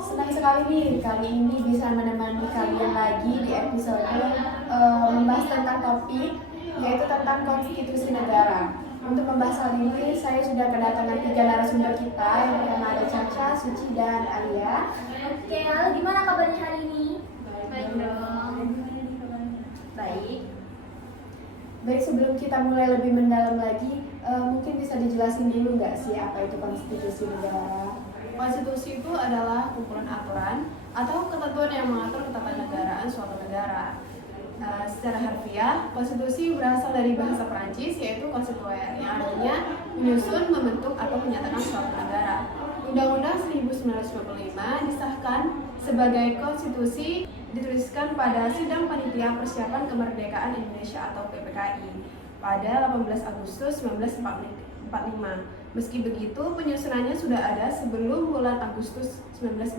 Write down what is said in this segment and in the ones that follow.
senang sekali nih kali ini bisa menemani kalian lagi di episode membahas tentang topik yaitu tentang konstitusi negara. Untuk membahas hal ini, saya sudah kedatangan 3 narasumber kita. Yang pertama ada Caca, Suci, dan Alia. Oke, halo, gimana kabarnya hari ini? Baik dong. Baik. Baik, sebelum kita mulai lebih mendalam lagi, mungkin bisa dijelasin dulu nggak sih apa itu konstitusi negara? Konstitusi itu adalah kumpulan aturan atau ketentuan yang mengatur ketatanegaraan suatu negara. Secara harfiah, konstitusi berasal dari bahasa Perancis yaitu constituer, yang artinya menyusun, membentuk, atau menyatakan suatu negara. Undang-Undang 1925 disahkan sebagai konstitusi dituliskan pada Sidang Panitia Persiapan Kemerdekaan Indonesia atau PPKI pada 18 Agustus 1945. Meski begitu, penyusunannya sudah ada sebelum bulan Agustus 1945.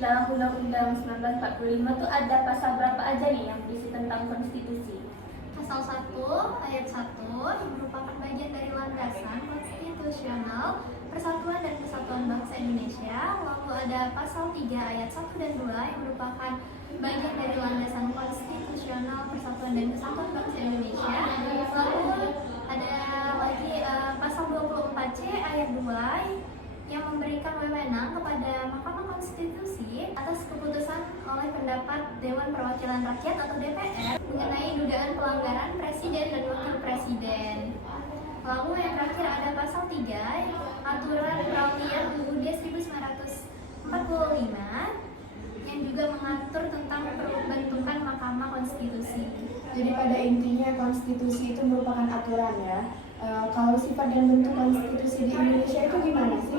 Dalam Undang-Undang 1945 tuh ada pasal berapa aja nih yang berisi tentang konstitusi? Pasal 1 ayat 1 yang merupakan bagian dari landasan konstitusional Persatuan dan Kesatuan Bangsa Indonesia. Lalu ada pasal 3 ayat 1 dan 2 yang merupakan bagian dari landasan konstitusional Persatuan dan Kesatuan Bangsa Indonesia. Lalu ada lagi pasal 24C ayat 2 yang memberikan wewenang kepada Mahkamah Konstitusi atas keputusan oleh pendapat Dewan Perwakilan Rakyat atau DPR mengenai dugaan pelanggaran Presiden dan Wakil Presiden. Lalu yang terakhir ada pasal 3 aturan peralihan UUD 1945 yang juga mengatur tentang pembentukan Mahkamah Konstitusi. Jadi pada intinya konstitusi itu merupakan aturan ya. Kalau sifat dan bentuk konstitusi di Indonesia itu gimana sih?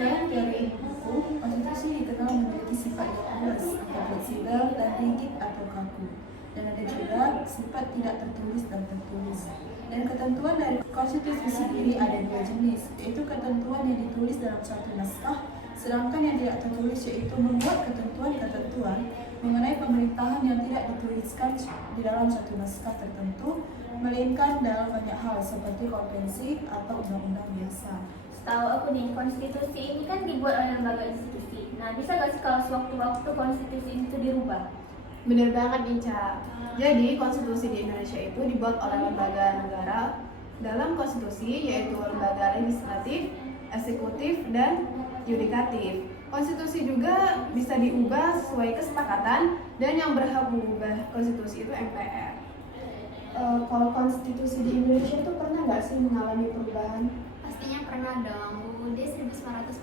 Dalam teori hukum, konstitusi dikenal memiliki sifat yang luas, atau fleksibel dan rigid atau kaku. Dan ada juga sifat tidak tertulis dan tertulis. Dan ketentuan dari konstitusi sendiri ada 2 jenis, yaitu ketentuan yang ditulis dalam suatu naskah, sedangkan yang tidak tertulis yaitu membuat ketentuan-ketentuan mengenai pemerintahan yang tidak dituliskan di dalam suatu naskah tertentu, melainkan dalam banyak hal seperti konvensi atau undang-undang biasa. Setahu aku nih, konstitusi ini kan dibuat oleh lembaga institusi. Nah, bisa gak sih kalau sewaktu-waktu konstitusi itu dirubah? Bener banget nih, Ca. Jadi, konstitusi di Indonesia itu dibuat oleh lembaga negara dalam konstitusi, yaitu lembaga legislatif, eksekutif, dan yudikatif. Konstitusi juga bisa diubah sesuai kesepakatan, dan yang berhak mengubah konstitusi itu MPR. Kalau konstitusi di Indonesia itu pernah nggak sih mengalami perubahan? Pastinya pernah dong. UUD 1945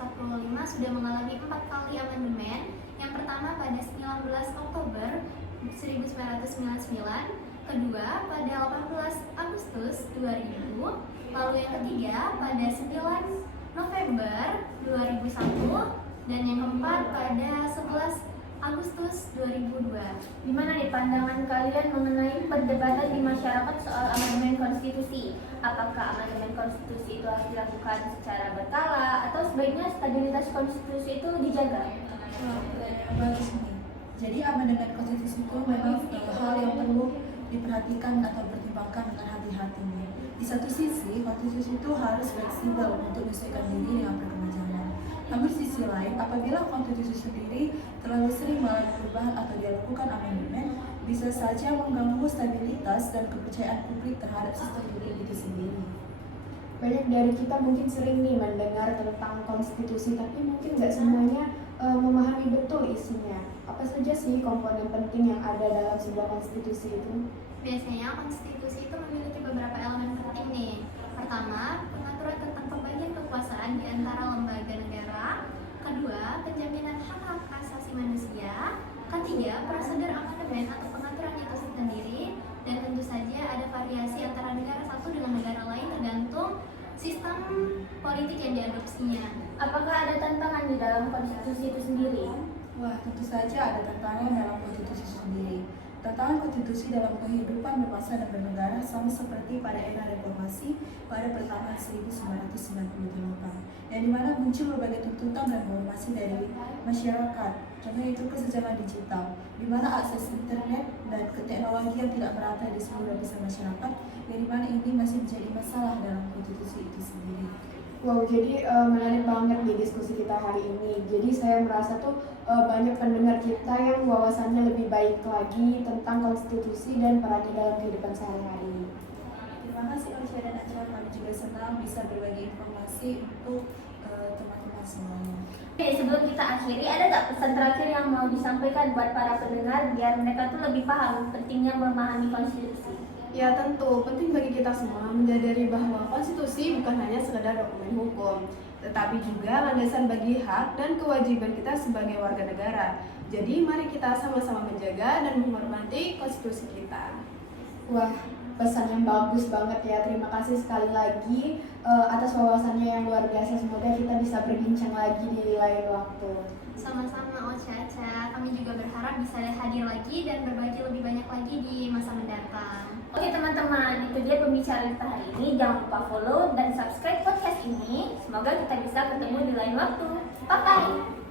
sudah mengalami 4 kali amandemen. Yang pertama pada 19 Oktober 1999, kedua pada 18 Agustus 2000, lalu yang ketiga pada 9 November 2001, dan yang keempat pada 11 Agustus 2002. Gimana nih pandangan kalian mengenai perdebatan di masyarakat soal amandemen konstitusi? Apakah amandemen konstitusi itu harus dilakukan secara berkala atau sebaiknya stabilitas konstitusi itu dijaga? Bagus nih. Jadi amandemen konstitusi itu memang hal yang perlu diperhatikan atau pertimbangkan dengan hati-hati. Di satu sisi, konstitusi itu harus fleksibel untuk menyesuaikan diri dengan perkembangan zaman. Namun di sisi lain, apabila konstitusi sendiri terlalu sering mengalami perubahan atau dilakukan amandemen, bisa saja mengganggu stabilitas dan kepercayaan publik terhadap sistem pemilu itu sendiri. Banyak dari kita mungkin sering nih mendengar tentang konstitusi, tapi mungkin nggak semuanya memahami betul isinya. Apa saja sih komponen penting yang ada dalam sebuah konstitusi itu? Biasanya konstitusi itu memiliki beberapa elemen penting nih. Pertama, pengaturan tentang pembagian kekuasaan di antara lembaga negara. Kedua, penjaminan hak-hak asasi manusia. Ketiga, prosedur amandemen atau pengaturan itu sendiri. Dan tentu saja ada variasi antara negara satu dengan negara lain tergantung sistem politik yang diadopsinya. Apakah ada tantangan di dalam konstitusi itu sendiri? Wah, tentu saja ada tantangan dalam konstitusi itu sendiri. Tantangan konstitusi dalam kehidupan berbangsa dan bernegara sama seperti pada era reformasi pada pertengahan 1998, yang dimana muncul berbagai tuntutan dan reformasi dari masyarakat. Contohnya itu kesenjangan digital, di mana akses internet dan teknologi yang tidak merata di seluruh lapisan masyarakat, yang dimana ini masih menjadi masalah dalam konstitusi itu sendiri. Wow, jadi menarik banget di diskusi kita hari ini. Jadi saya merasa tuh banyak pendengar kita yang wawasannya lebih baik lagi tentang konstitusi dan perannya dalam kehidupan sehari-hari. Terima kasih Ocha dan Najwa, kami juga senang bisa berbagi informasi untuk teman-teman semuanya. Oke, sebelum kita akhiri, ada nggak pesan terakhir yang mau disampaikan buat para pendengar biar mereka tuh lebih paham pentingnya memahami konstitusi? Ya tentu, penting bagi kita semua menyadari bahwa konstitusi bukan hanya sekedar dokumen hukum, tetapi juga landasan bagi hak dan kewajiban kita sebagai warga negara. Jadi mari kita sama-sama menjaga dan menghormati konstitusi kita. Wah, pesan yang bagus banget ya. Terima kasih sekali lagi atas wawasannya yang luar biasa. Semoga kita bisa berbincang lagi di lain waktu. Sama-sama Ocha, kami juga berharap bisa hadir lagi dan berbagi lebih banyak lagi di masa mendatang. Oke teman-teman, itu dia pembicaraan kita hari ini. Jangan lupa follow dan subscribe podcast ini. Semoga kita bisa ketemu di lain waktu. Bye-bye!